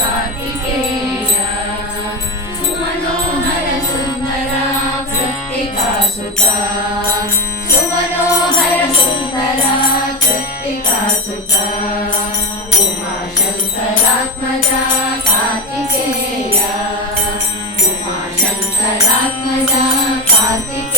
कार्तिकेया सुमनोहर सुन्दरा कृत्तिका सुता। सुमनोहर सुन्दरा कृत्तिका सुता। उमाशङ्करात्मजा कार्तिकेया उमाशङ्करात्मजा कार्तिके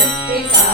Thank you.